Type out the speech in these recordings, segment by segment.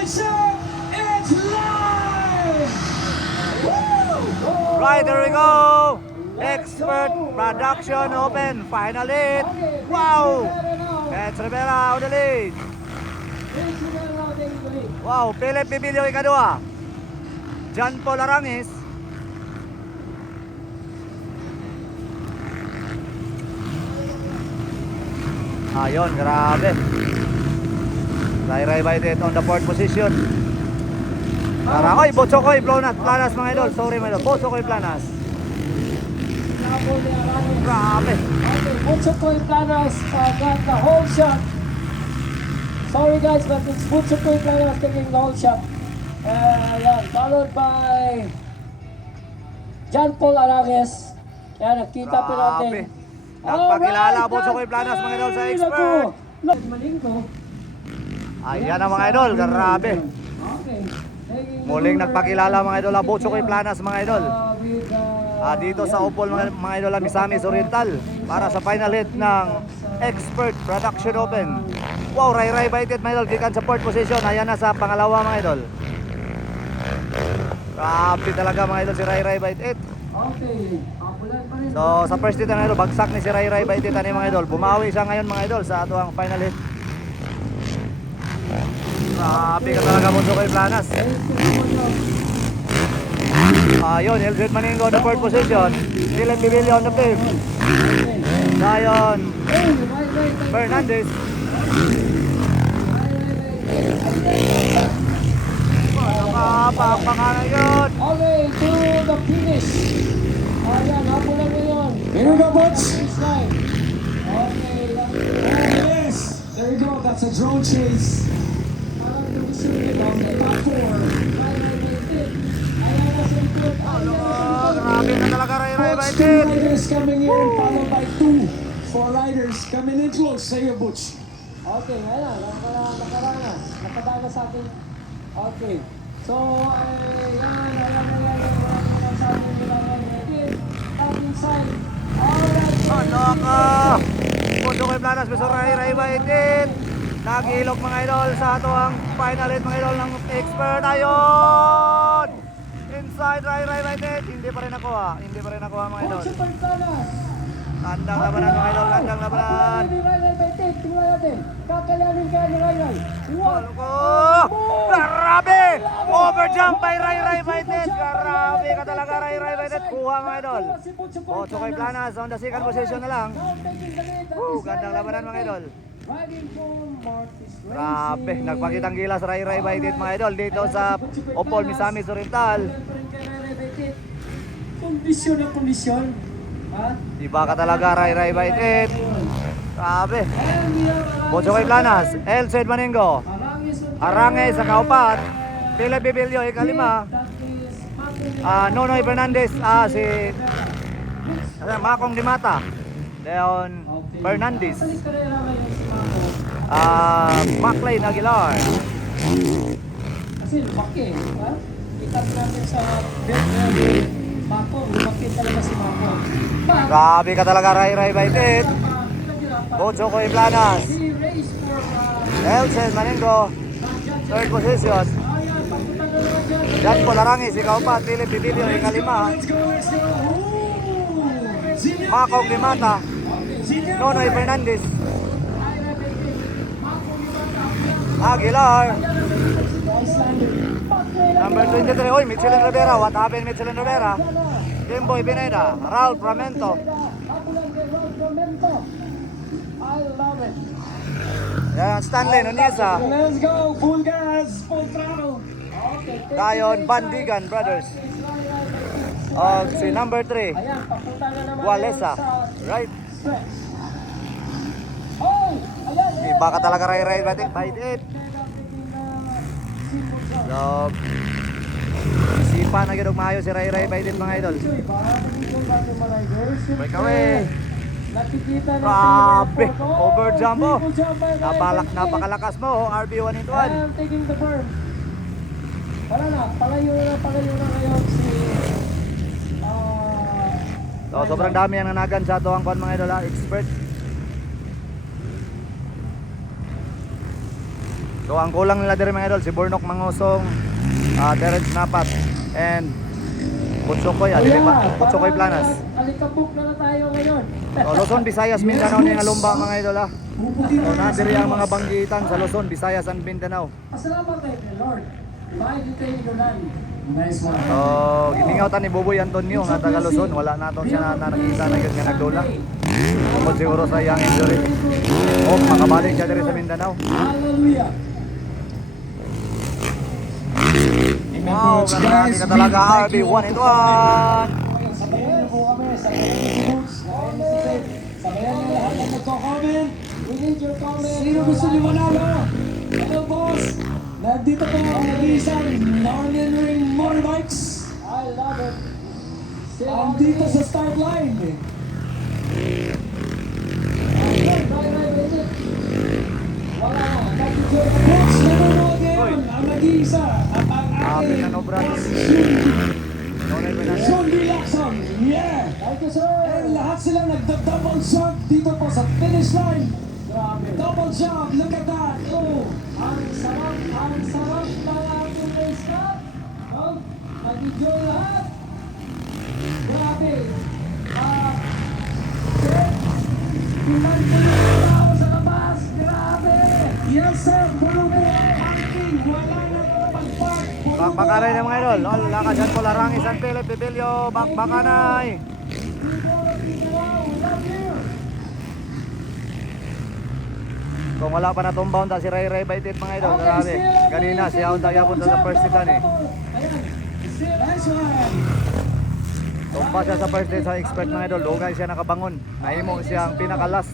Yes, sir! It's live! Woo! Right, there we go. Expert Production Open. Final hit. Wow. It's Rivera on the lead. Wow, Philip Bibilio ikadua. John Paul Arangis. Ayun, grabe. Ray Baitet on the fourth position. Oy, Botsokoy Planas mga idol. Sorry mga idol. Botsokoy Planas. Grabe. Okay, Butchokoy Planas got the whole shot. Sorry guys, but it's Butchokoy Planas taking the whole shot. Yan, followed by John Paul Aragues. Yan, nakita pa natin. Grabe. Nagpakilala Botsokoy Planas mga idol sa expert. Ayan na mga idol, grabe. Okay. Muling nagpakilala mga idol ang Botsokoy Planas mga idol. Dito sa Opol mga idol ang Misamis Oriental para sa final hit ng Expert Production Open. Wow, Ray Baitet mga idol, gikan sa fourth position. Ayan na sa pangalawa mga idol. Grabe talaga mga idol si Ray Baitet. Okay. So sa first hit mga idol, bagsak ni si Ray Baitet ani mga idol. Bumawi siya ngayon mga idol sa atuang final hit. Grabe ka talaga Botsokoy Planas. Ayun, Elzed Maningo on the fourth position. Dylan Bibilio on the fifth. Zion Fernandez. Pangalan yun. Okay, to the finish. Ayan, hapulan mo yun. Here we go, Butch. Baseline. Okay, Yes, there you go. That's a drone chase. parang division nila. Top 4. Ayan na sa likod. Grabe na talaga Ray Butch, 2 Baitet. riders coming in, followed by 2 4 riders coming in close. Say your Butch. Okay, ayan. Nakadana sa akin. Okay. So, yan sa akin nila again. Top inside. Alright. Ano ka? Botsokoy Planas beso Ray Baitet. Nagilok mga idol sa atuang final hit mga idol ng expert. Ayun! Inside Ray Baitet. Hindi pa rin nakuha mga idol. Butchokoy Planas. Tandang labanan mga idol, tandang labanan. Tingnan natin. Kakayanin kaya ni Ray. One. Oh, grabe! Overjump by Ray Baitet. Grabe ka talaga Ray Baitet. Kuha mga idol. Botsokoy Planas on the second position na lang. Gandang labanan mga idol. Grabe, nagpakitang gilas Ray Baitet mga idol dito sa Opol Misamis Oriental. Kondisyon ng kondisyon. Ha? Iba ka talaga Ray Baitet. Grabe. Botsokoy Planas, Elzed Maningo, Arangay sa kaupat, Philip Bibilio ikalima, Nonoy Fernandez, si Makong Dimata, Leon Fernandez, Maclean Aguilar. Kasi lumaki. Ha? Kita natin sa Mako. Lumaki talaga si Mako. Grabe ka talaga Ray Baitet. Botsokoy Planas, Elzed Maningo, third position. John Paul Arangis, ikaupat, Philip Bibilio, ikalima. Makong Dimata, Nonoy Fernandez, Aguilar. Number 23, oy, Michelin Rivera. What happened Michelin Rivera? Kimboy Pineda, Ralph Ramento. I love it. Yan, Stanley Nuneza, Let's go. Full gas. Full throttle. Dayon Bandigan Brothers. O si number 3, Ayan, papunta na naman Walesa. yun sa Right? stretch. Oh! Ayan! Iba ka talaga Ray Baitet. So, isipan na gano'ng maayo si Ray Baitet mga idol. Break away. Nakikita natin Grabe, yung airport. overjump mo. Triple jump by Ray Baitet. Napakalakas mo, RB1 into 1. I'm taking the berm. Wala na, palayo na ngayon si... So, sobrang dami ang nanagan sa ito ang kwan mga idol, expert. So ang kulang nila diri mga idol si Bornok Mangosong, Terence Napat and Butsukoy, Butsukoy Planas. Alikabok na tayo ngayon. So, Luzon, Visayas, Mindanao ni nga lumba mga idol ha. So nadiri ang mga banggitan sa Luzon, Visayas and Mindanao. Pasalamat kay Lord. Bye dito yung Dulan. Nice one. So giningawtan ni Buboy Antonio nga taga Luzon, wala naton siya na nakita na yun nga nagdula. Tungkol siguro sa iyang injury. O makabalik siya diri sa Mindanao. Hallelujah. Amen, Wow, Coach. grabe ka talaga RB, 1 and 1. Sabayan niyo po kami. Sabayan niyo si Coach. Sabayan niyo si Ted. Sabayan niyo lahat ng nagko-comment. We need your comment. Sino gusto niyo manalo? Hello, boss. Nandito po ang nag-iisang Northern Ring Motorbikes. I love it. Still Andito sa start line. Wala na. Thank you, Joe. Coach, nanonood ngayon ang nag-iisa at ang Amin ating na no brad. Donay ba na? Sundi Lacson. Yeah! Thank you, sir. And lahat sila nagda-double shot dito po sa finish line. Grabe. Double shot, look at that. Oh, Ang sarap na ating race cup. Oh, nag-enjoy lahat. Grabe. Tinan ko yung tao sa labas. Grabe. yes sir, puro po ang parking. Wala na pagpag. Bakbakanay na mga idol. Lol, lakas yan po Larangi, San Felipe, Bibilyo, bakbakanay. Kung wala pa na tumbaon ta si Ray Ray Baitit mga idol, grabe. Kanina siya ang tagapunta sa first hit eh. Nice one. Tumba siya sa first hit sa expert mga idol. Dugay siya nakabangon. Nahimo siya ang pinaka-last.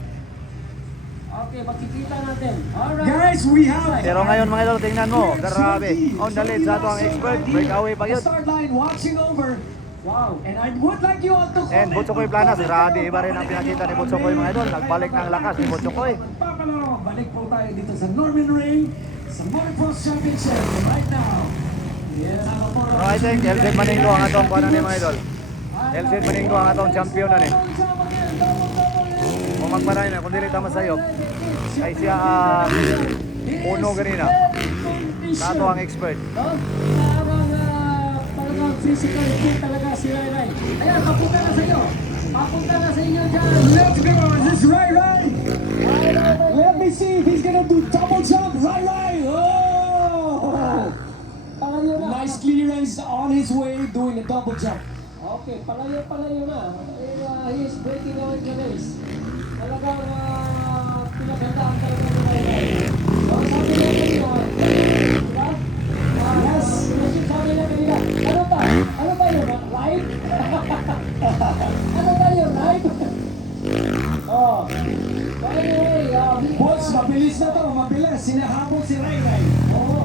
Okay, makikita natin. Alright. Guys, we have Pero ngayon mga idol, tingnan mo. Grabe. On the lead sa ato ang expert. Breakaway pa the yun. start line watching over. Wow. And I would like you all to comment. And Butsukoy Planas, grabe. Iba rin ang pinakita ni Butsukoy mga idol. Nagbalik ng lakas ni Butsukoy. Magpapalaro. Balik po tayo dito sa Norman Ring sa Motocross Championship right now. Yes, ang So I think Elsen Maninggo ang atong kuha na ni mga idol. Elsen Maninggo ang atong champion na ni. Kung magmaray na, kung dili tama sa'yo. Ay siya puno ganina. Sa ato ang expert. No? Parang physical fit talaga si Ray Ray. Ayan, papunta na sa iyo. Papunta na sa inyo dyan. Let's go! This is Ray Ray! Let me see if he's gonna do double jump. Ray Ray! Oh! Palayo na. Nice clearance on his way doing a double jump. Okay, palayo na. He is breaking away the race. Talagang pinagandaan talaga ni Ray Ray. So, sabi niya kanina, diba? Yes. Sabi niya kanina, ano ba? Ano ba yun? Ride? Ano ba yun? Ride? Oh. So anyway, Boss, mabilis na to. Mabilis. Sinahabol si Ray Ray. oo.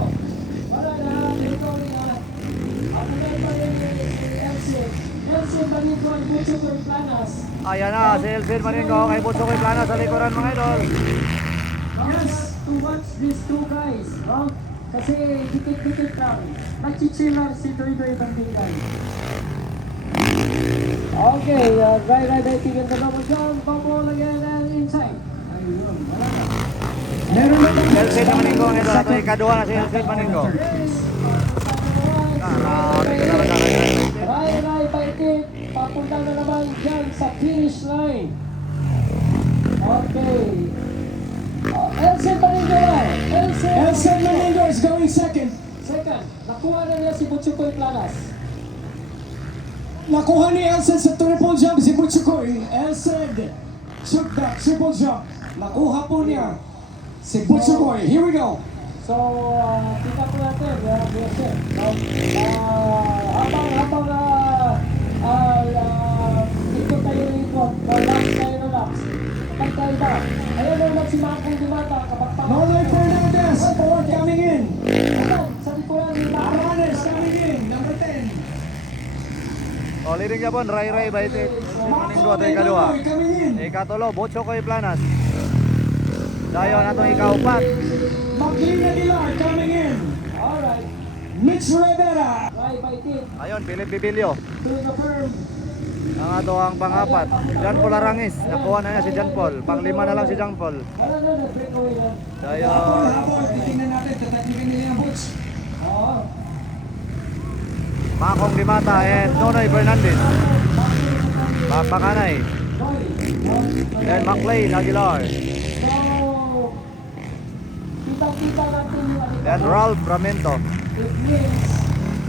Wala na, dito rin na. Ako na pa rin si Elsie. Elsie, Maninggo ang Butsukoy Planas. Ayan na, si Elsen Maninggo kay Butsukoy Planas sa likuran mga idol. Yes, to watch these two guys, no? Kasi dikit-dikit lang. Nagchichilar si Doy-Doy Bandigan. Okay, Ray Ray dating in the double jump, bubble again and inside. Ayun, wala na. Meron na ba? Elsen Maninggo ang idol. Ato ikaduha na si Elsen Maninggo. Yes. Grabe ka talaga Ray Ray. Ray Ray Baitit, papunta na naman dyan sa finish line. Okay. Elsen Maninggo na. Elsen Maninggo is going second. Second, nakuha na niya si Butsukoy Planas. Nakuha ni Elsen sa triple jump si Butsukoy. Elsen took that triple jump. Nakuha po niya si Butsukoy. Here we go. So, kita po natin, Elsen. Ikot tayo ng ikot, laps tayo ng laps. Pagkaiba. Ayan ang nagsimakong dumata, kapagpapag. Norley Fernandez forward coming in. Ayan, sabi ko yan, Aranes coming in. Number 10. O, leading niya po, Ray Ray Baitit. Elsen Maninggo ato ikaduha. coming in. Ikatulo, Butsukoy Planas. Dayon atong ikaupat. McLean Aguilar coming in. alright, Mitch Rivera. Ray Baitit, Ayun, Philip Bibilyo. to the firm. Ang ato ang pangapat, John Paul Arangis. Nakuha na niya si John Paul. Panglima na lang si John Paul. Wala na, break away na. Tayo, Habol, titingnan natin, tatagligin nila yung boots. Oo. Makong Limata and Nonoy Fernandez. Bakbakanay. And McLean Aguilar. So, kitang-kita natin yung ano. And Ralph Ramento. It means,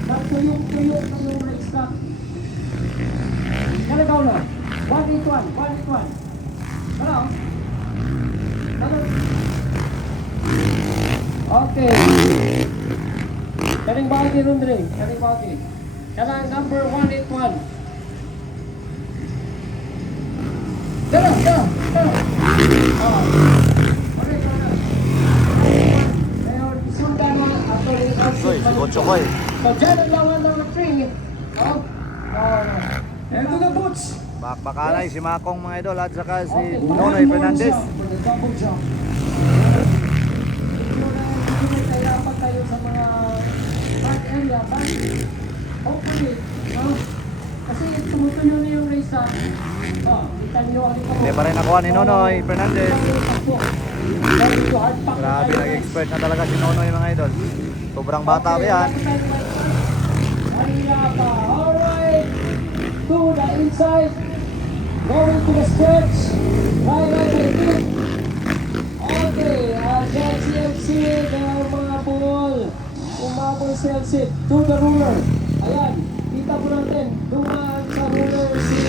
nagtuyong-tuyo na yung race track. Kaya ikaw na. 181, 181. Ano? Ano? Okay. Kaning bagay ron rin. Kaning bagay. Kanang number 181. Tara, tara, tara. Oh. Okay, tara. Ngayon, sundan mo ato rin ang Soy, si Botchokoy. So, dyan ang lawan number 3. Oh. Oh. Eto na boots. Bakbakanay si Makong mga idol at saka si Nonoy Fernandez. For the double jump. Kahirapan tayo sa mga back area, but hopefully, no? Kasi tumutuloy na yung race na, kita nyo ano pa Hindi pa rin nakuha ni Nonoy Fernandez. Grabe, nag-expert na talaga si Nonoy mga idol. Sobrang bata pa yan. Alright, to the inside, going to the stretch, right, okay, dyan si MC, ng mga ball, umabol si MC, to the ruler, ayan, kita po natin, dumaan sa ruler si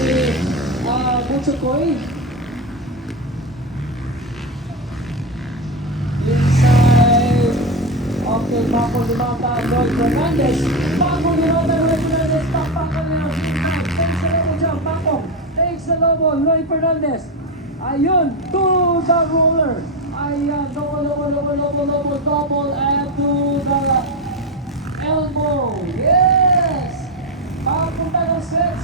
Butchokoy, inside, okay, Paco Limata, Lloyd Fernandez, Paco Limata, Lloyd Fernandez, pakpakan niya, takes the lobo dyan, Paco, takes the lobo, Lloyd Fernandez, ayun, to the ruler, ayan, double, and to the elbow, yes, papunta ng stretch,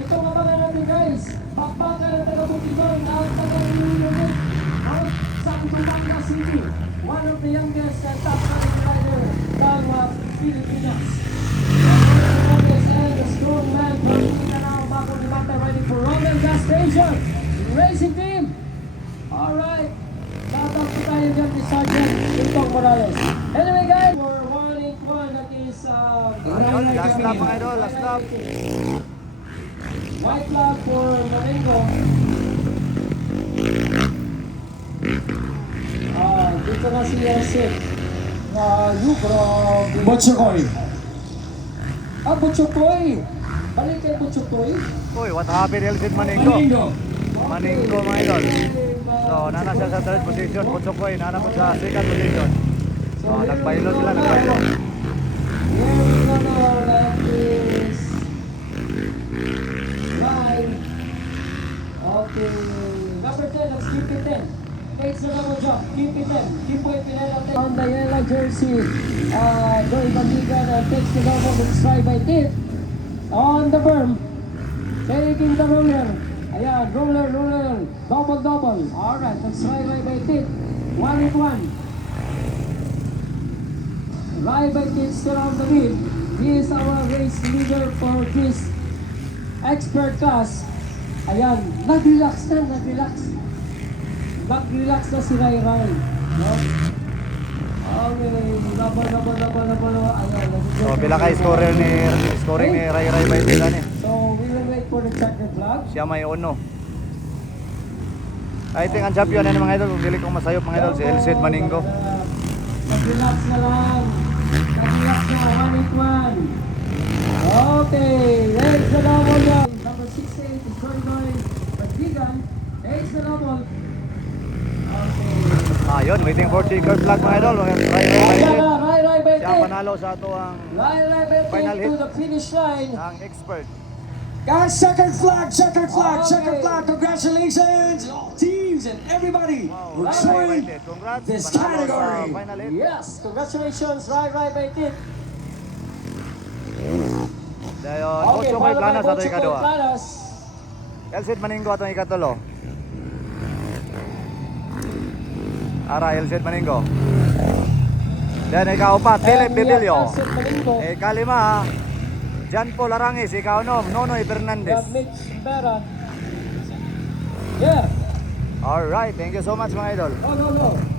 ito nga ba natin guys, pakpakan ng taga-Bukidnon, ang taga-Unit, ang Santumanga City, one of the youngest and top rider ng Pilipinas. And the strong man from Mindanao, Paco Limata, riding for Roman Gas Station Racing Team. Alright, tatang po tayo dyan ni Sergeant Itong Morales. Anyway guys, for 181, that is Last lap mga idol, last lap. white flag for Marengo. Dito na si Yosef. Bro. Botchokoy. Butchokoy. Balik kay Butchokoy. Uy, what happened Elsid Maninggo? Maningo. Maninggo mga idol. So, nana siya sa third position. Botchokoy, nana po sa second position. So, nagpailo sila, nagpailo. Here we go now, that is line. Okay. Number 10, let's keep it 10. Takes the double jump, keep it 10. Keep it in. On the yellow jersey, Joey Bandigan takes the double, it's try by Tip. On the berm, taking the roller. Ayan, roller. Double. Alright, let's try by Tip. 1-1. Right by Tip still on the lead. He is our race leader for this expert class. Ayan, nag-relax na. Nag-relax na si Rai. No? Okay, laban. Ayan, So, pila ka scoring ni Ray Baitila ni. So, we will wait for the checkered flag. Siya may uno. I think ang champion yan mga idol. Kung dili kong masayop mga idol, si Elsid Maninggo. Nag-relax na lang. Nag-relax na, 1-1. Okay, there's the double jump. Number 68 is Joy Bandigan. There's the double. Okay. Ayun, waiting for checkered flag mga idol. Ray Ayan Baitila. na, Rai Siya Betik. panalo sa ato ang Rai Final Betik hit. to the finish line. ang expert. Guys, checkered flag. Okay. Congratulations, all teams and everybody who Ray joined Baitila. Congrats, this panalo sa category. final hit. Yes, congratulations, Rai Betik. Dayon, Botchokoy Planas ato ikaduha. Planas. Elsid Maninggo ato ikatulo. Ara, Elsid Maninggo. Then ikaupat, Philip Bibilio. Ikalima, Jan Paul Arangis, ikaw no, Nonoy Fernandez. Yan, Mitch Beran. Yeah. Alright, thank you so much mga idol. Go, go, go.